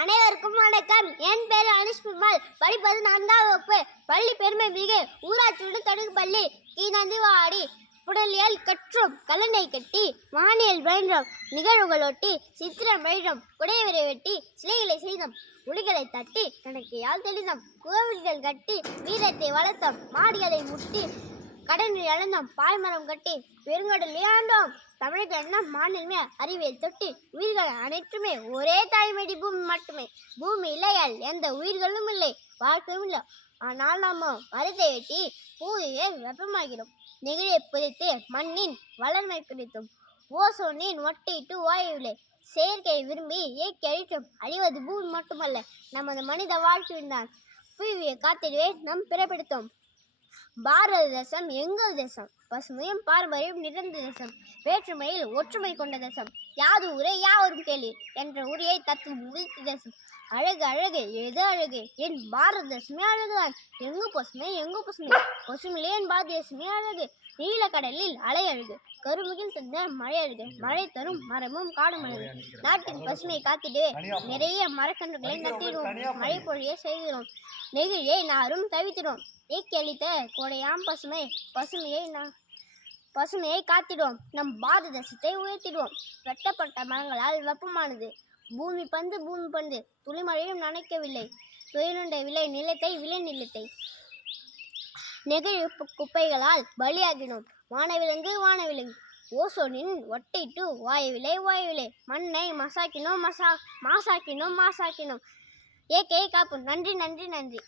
அனைவருக்கும் வணக்கம். என் பேர் அனுஷ்குமார். படிப்பது 4ஆம் வகுப்பு. பள்ளி பெருமை மிகு ஊராட்சி தொடங்கு பள்ளி கீழந்திவாடி புடலியல் கற்றோம். கல்லணை கட்டி வானியல் பயின்றோம். நிகழ்வுகளொட்டி சித்திரம் பயின்றோம். குடையவரை வெட்டி சிலைகளை செய்தோம். உளிகளை தட்டி கணக்கையால் தெளிந்தோம். கோவில்கள் கட்டி வீரத்தை வளர்த்தோம். மாடிகளை முட்டி கடனில் இழந்தோம். பாய்மரம் கட்டி பெருங்கடலில் ஆண்டோம். தமிழக எண்ணம் மாநிலமே அறிவியல் தொட்டி உயிர்கள் அனைத்துமே ஒரே தாய்மடி பூமி மட்டுமே. பூமி இல்லையால் எந்த உயிர்களும் இல்லை, வாழ்க்கையும் இல்லை. ஆனால் நாம மரத்தை வெட்டி பூமியை வெப்பமாகிறோம். நெகிழியை புதைத்து மண்ணின் வளர்மை குறித்தும் ஓசோனின் ஒட்டிட்டு வாயுவில்லை. செயற்கை விரும்பி இயற்கை அழித்தோம். அழிவது பூமி மட்டுமல்ல, நமது மனித வாழ்க்கையில் தான். பூமியை காத்திடவே நம் பிறப்பிடித்தோம். பாரத தேசம் எங்கள் தேசம், பசுமையும் பாரம்பரியம் நிறைந்த தேசம், வேற்றுமையில் ஒற்றுமை கொண்ட தேசம், யாது உரை யாவரும் கேள்வி என்ற உரையை தத்துவம் முடித்த தேசம். அழகு அழகு எது அழகு, என் பாரத தேசமே அழகுதான். எங்கு பசுமை எங்கு பசுமை, பசுமையிலே என் பாரத தேசமே அழகு. நீலக்கடலில் அலை அழகு, கருமுகில் தந்த மழை அழகு, மழை தரும் மரமும் காடும் அழகு. நாட்டின் பசுமையை காத்திடவே நிறைய மரக்கன்றுகளை நட்டிடுவோம். மழை பொழியை செய்கிறோம். நெகிழியை நாரும் தவித்திடும். இயற்கை அளித்த கோடையாம் பசுமை, பசுமையை காத்திடுவோம். நம் பாரத தேசத்தை உயர்த்திடுவோம். வெட்டப்பட்ட மரங்களால் வெப்பமானது பூமி பந்து, துளிமழையும் நனைக்கவில்லை. துயருண்ட விளை நிலத்தை நெகிழி குப்பைகளால் பலியாகினோம். வானவிலங்கு ஓசோனின் ஒட்டிட்டு வாயுவிலை மண்ணை மாசாக்கினோம். இயற்கையை காப்போம். நன்றி.